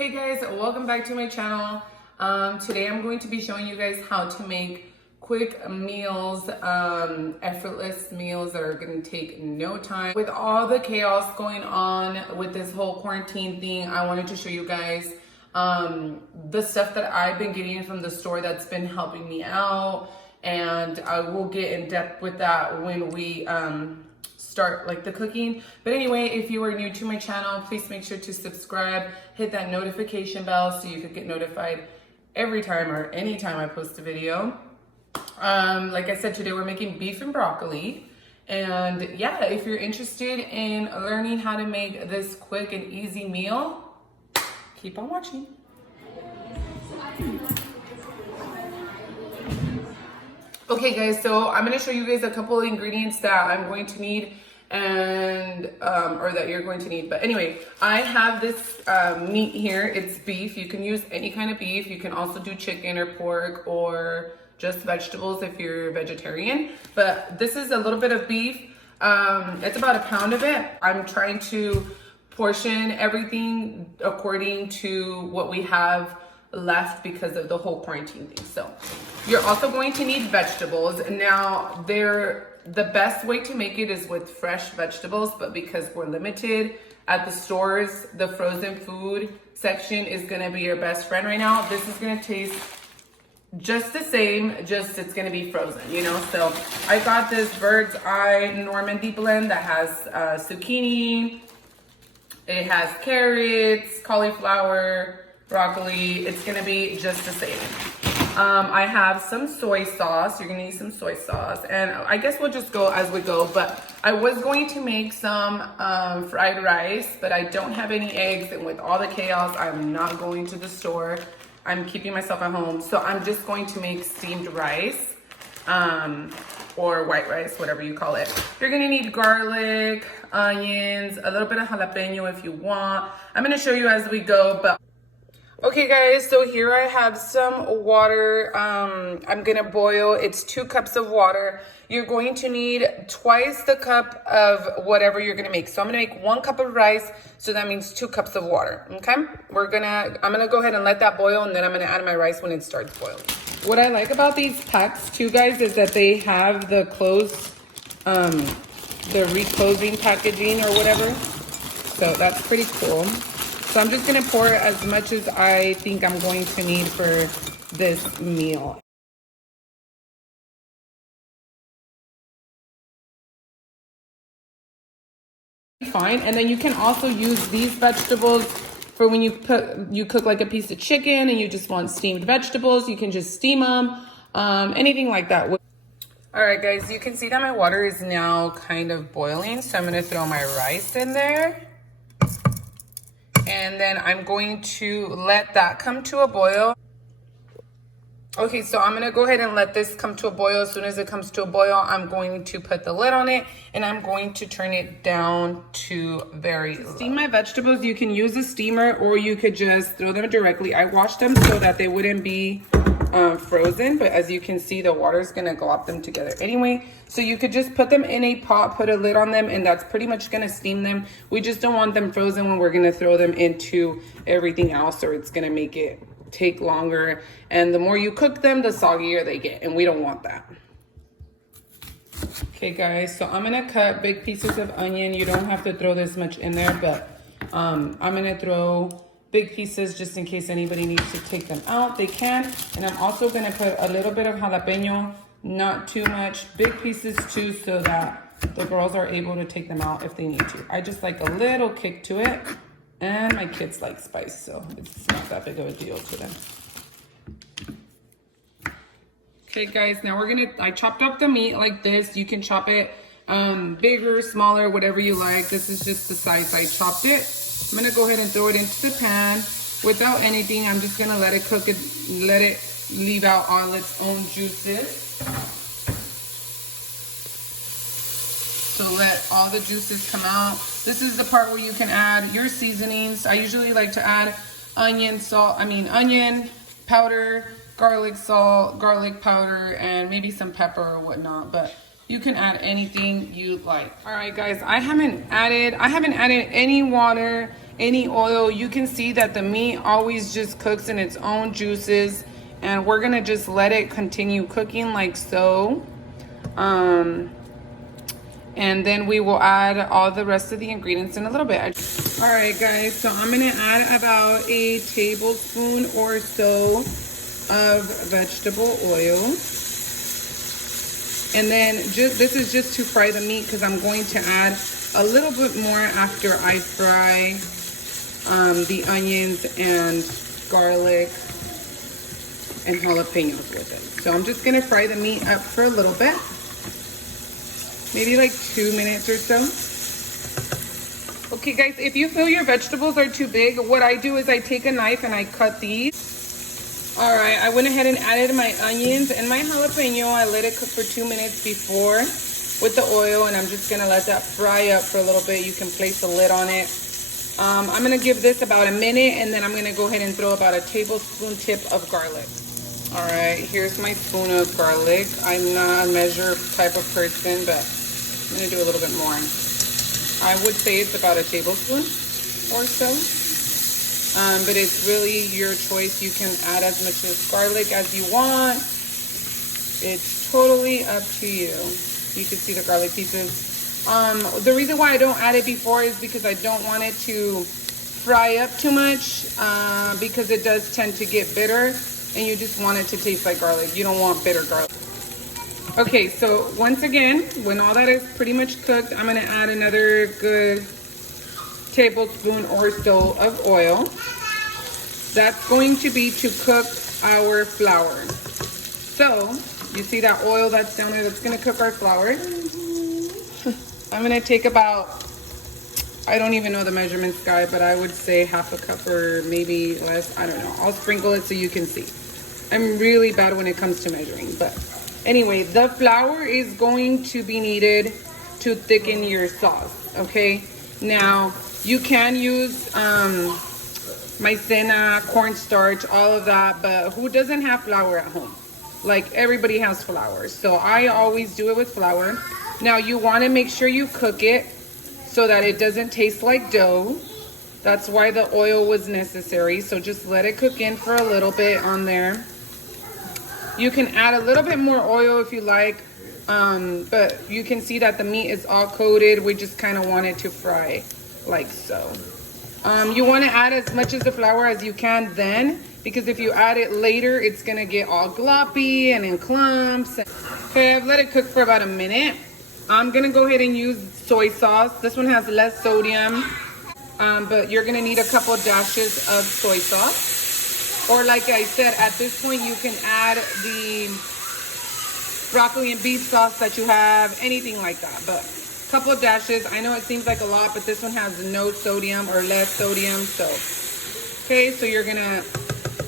Hey guys, welcome back to my channel. Today I'm going to be showing you guys how to make quick meals, effortless meals that are going to take no time. With all the chaos going on with this whole quarantine thing, I wanted to show you guys the stuff that I've been getting from the store that's been helping me out, and I will get in depth with that when we start like the cooking. But anyway, if you are new to my channel, please make sure to subscribe, hit that notification bell so you can get notified every time or anytime I post a video. Like I said, today we're making beef and broccoli. And yeah, if you're interested in learning how to make this quick and easy meal, keep on watching. Okay guys, so I'm going to show you guys a couple of ingredients that I'm going to need and or that you're going to need. But anyway, I have this meat here. It's beef. You can use any kind of beef. You can also do chicken or pork or just vegetables if you're vegetarian. But this is a little bit of beef. It's about a pound of it. I'm trying to portion everything according to what we have left because of the whole quarantine thing. So you're also going to need vegetables. Now the best way to make it is with fresh vegetables, but because we're limited at the stores, the frozen food section is gonna be your best friend right now. This is gonna taste just the same, just it's gonna be frozen, you know? So I got this bird's eye Normandy blend that has zucchini, it has carrots, cauliflower, broccoli. It's gonna be just the same. I have some soy sauce. You're gonna need some soy sauce, and I guess we'll just go as we go. But I was going to make some fried rice, but I don't have any eggs, and with all the chaos, I'm not going to the store. I'm keeping myself at home, so I'm just going to make steamed rice, or white rice, whatever you call it. You're gonna need garlic, onions, a little bit of jalapeño if you want. I'm gonna show you as we go, but okay guys, so here I have some water. I'm gonna boil, it's 2 cups of water. You're going to need twice the cup of whatever you're gonna make. So I'm gonna make 1 cup of rice, so that means 2 cups of water, okay? I'm gonna go ahead and let that boil, and then I'm gonna add my rice when it starts boiling. What I like about these packs too, guys, is that they have the the reclosing packaging or whatever. So that's pretty cool. So I'm just gonna pour as much as I think I'm going to need for this meal. Fine, and then you can also use these vegetables for when you cook like a piece of chicken and you just want steamed vegetables. You can just steam them, anything like that. All right, guys, you can see that my water is now kind of boiling, so I'm gonna throw my rice in there. And then I'm going to let that come to a boil. Okay, so I'm gonna go ahead and let this come to a boil. As soon as it comes to a boil, I'm going to put the lid on it, and I'm going to turn it down to very low. To steam my vegetables, you can use a steamer or you could just throw them directly. I washed them so that they wouldn't be frozen, but as you can see, the water is gonna glop them together anyway. So you could just put them in a pot, put a lid on them, and that's pretty much gonna steam them. We just don't want them frozen when we're gonna throw them into everything else, or it's gonna make it take longer. And the more you cook them, the soggier they get, and we don't want that. Okay guys, so I'm gonna cut big pieces of onion. You don't have to throw this much in there, but I'm gonna throw big pieces just in case anybody needs to take them out, they can. And I'm also gonna put a little bit of jalapeño, not too much, big pieces too, so that the girls are able to take them out if they need to. I just like a little kick to it, and my kids like spice, so it's not that big of a deal to them. Okay guys, now I chopped up the meat like this. You can chop it bigger, smaller, whatever you like. This is just the size I chopped it. I'm gonna go ahead and throw it into the pan without anything. I'm just gonna let it cook it, let it leave out all its own juices. So let all the juices come out. This is the part where you can add your seasonings. I usually like to add onion powder, garlic salt, garlic powder, and maybe some pepper or whatnot, but you can add anything you like. All right guys, I haven't added any water any oil. You can see that the meat always just cooks in its own juices, and we're gonna just let it continue cooking like so. And then we will add all the rest of the ingredients in a little bit. All right, guys, so I'm gonna add about a tablespoon or so of vegetable oil. And then this is just to fry the meat, because I'm going to add a little bit more after I fry the onions and garlic and jalapeños with it. So I'm just gonna fry the meat up for a little bit. Maybe like 2 minutes or so. Okay guys, if you feel your vegetables are too big, what I do is I take a knife and I cut these. All right, I went ahead and added my onions and my jalapeno. I let it cook for 2 minutes before with the oil, and I'm just gonna let that fry up for a little bit. You can place a lid on it. I'm gonna give this about a minute, and then I'm gonna go ahead and throw about a tablespoon tip of garlic. All right, here's my spoon of garlic. I'm not a measure type of person, but I'm gonna do a little bit more. I would say it's about a tablespoon or so. But it's really your choice. You can add as much as garlic as you want. It's totally up to you. You can see the garlic pieces. The reason why I don't add it before is because I don't want it to fry up too much, because it does tend to get bitter, and you just want it to taste like garlic. You don't want bitter garlic. Okay, so once again, when all that is pretty much cooked, I'm gonna add another good tablespoon or so of oil. That's going to be to cook our flour. So you see that oil that's down there, that's gonna cook our flour. I'm gonna take about, I don't even know the measurements, guy, but I would say half a cup or maybe less. I don't know. I'll sprinkle it so you can see. I'm really bad when it comes to measuring, but anyway, the flour is going to be needed to thicken your sauce, okay? Now, you can use maizena, cornstarch, all of that, but who doesn't have flour at home? Like, everybody has flour, so I always do it with flour. Now, you want to make sure you cook it so that it doesn't taste like dough. That's why the oil was necessary, so just let it cook in for a little bit on there. You can add a little bit more oil if you like, but you can see that the meat is all coated. We just kind of want it to fry like so. You want to add as much of the flour as you can then, because if you add it later, it's going to get all gloppy and in clumps. Okay, I've let it cook for about a minute. I'm going to go ahead and use soy sauce. This one has less sodium, but you're going to need a couple dashes of soy sauce. Or like I said, at this point, you can add the broccoli and beef sauce that you have, anything like that. But a couple of dashes. I know it seems like a lot, but this one has no sodium or less sodium. So, okay, so you're gonna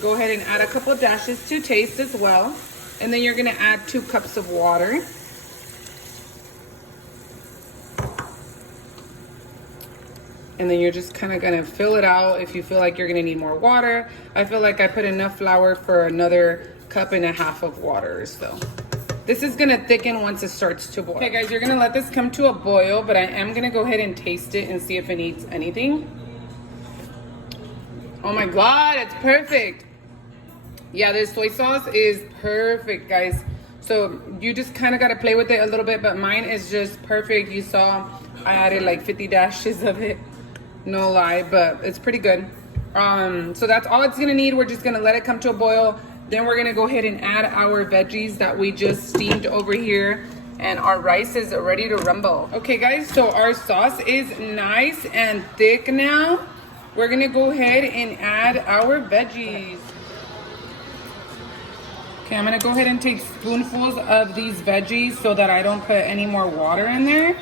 go ahead and add a couple of dashes to taste as well. And then you're gonna add 2 cups of water. And then you're just kind of gonna fill it out if you feel like you're gonna need more water. I feel like I put enough flour for another 1.5 cups of water or so. This is gonna thicken once it starts to boil. Okay guys, you're gonna let this come to a boil, but I am gonna go ahead and taste it and see if it needs anything. Oh my God, it's perfect. Yeah, this soy sauce is perfect, guys. So you just kind of gotta play with it a little bit, but mine is just perfect. You saw I added like 50 dashes of it. No lie, but it's pretty good. So that's all it's gonna need. We're just gonna let it come to a boil. Then we're gonna go ahead and add our veggies that we just steamed over here, and our rice is ready to rumble. Okay guys, so our sauce is nice and thick now. We're gonna go ahead and add our veggies. Okay, I'm gonna go ahead and take spoonfuls of these veggies so that I don't put any more water in there.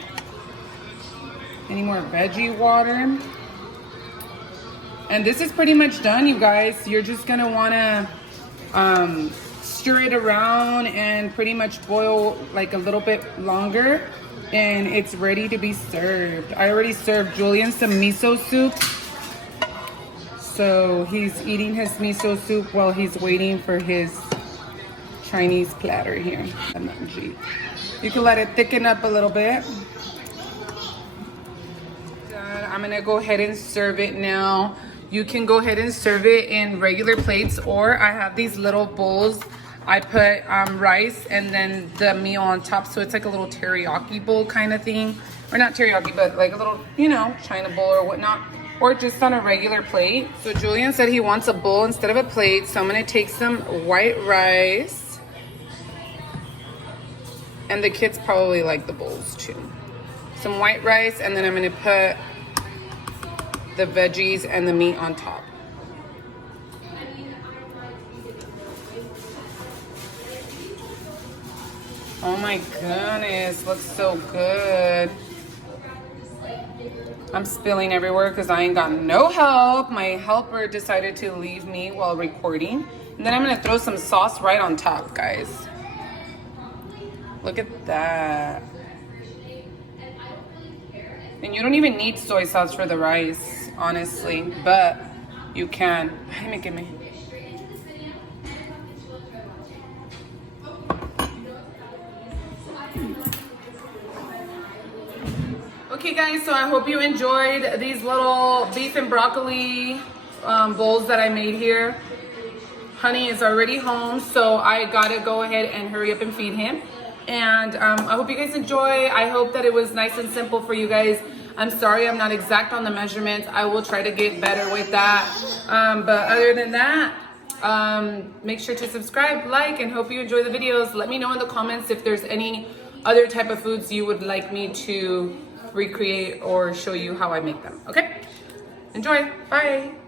Any more veggie water. And this is pretty much done, you guys. You're just gonna wanna stir it around and pretty much boil like a little bit longer, and it's ready to be served. I already served Julian some miso soup. So he's eating his miso soup while he's waiting for his Chinese platter here. You can let it thicken up a little bit. I'm gonna go ahead and serve it now. You can go ahead and serve it in regular plates, or I have these little bowls. I put rice and then the meal on top, so it's like a little teriyaki bowl kind of thing. Or not teriyaki, but like a little, you know, China bowl or whatnot. Or just on a regular plate. So Julian said he wants a bowl instead of a plate, so I'm gonna take some white rice. And the kids probably like the bowls too. Some white rice, and then I'm gonna put the veggies and the meat on top. Oh my goodness, looks so good. I'm spilling everywhere because I ain't got no help. My helper decided to leave me while recording. And then I'm gonna throw some sauce right on top, guys. Look at that. And you don't even need soy sauce for the rice, honestly, but you can. Ay, give me. Okay guys, so I hope you enjoyed these little beef and broccoli bowls that I made here. Honey is already home, so I gotta go ahead and hurry up and feed him. And I hope you guys enjoy. I hope that it was nice and simple for you guys. I'm sorry I'm not exact on the measurements. I will try to get better with that. But other than that, make sure to subscribe, like, and hope you enjoy the videos. Let me know in the comments if there's any other type of foods you would like me to recreate or show you how I make them. Okay? Enjoy. Bye.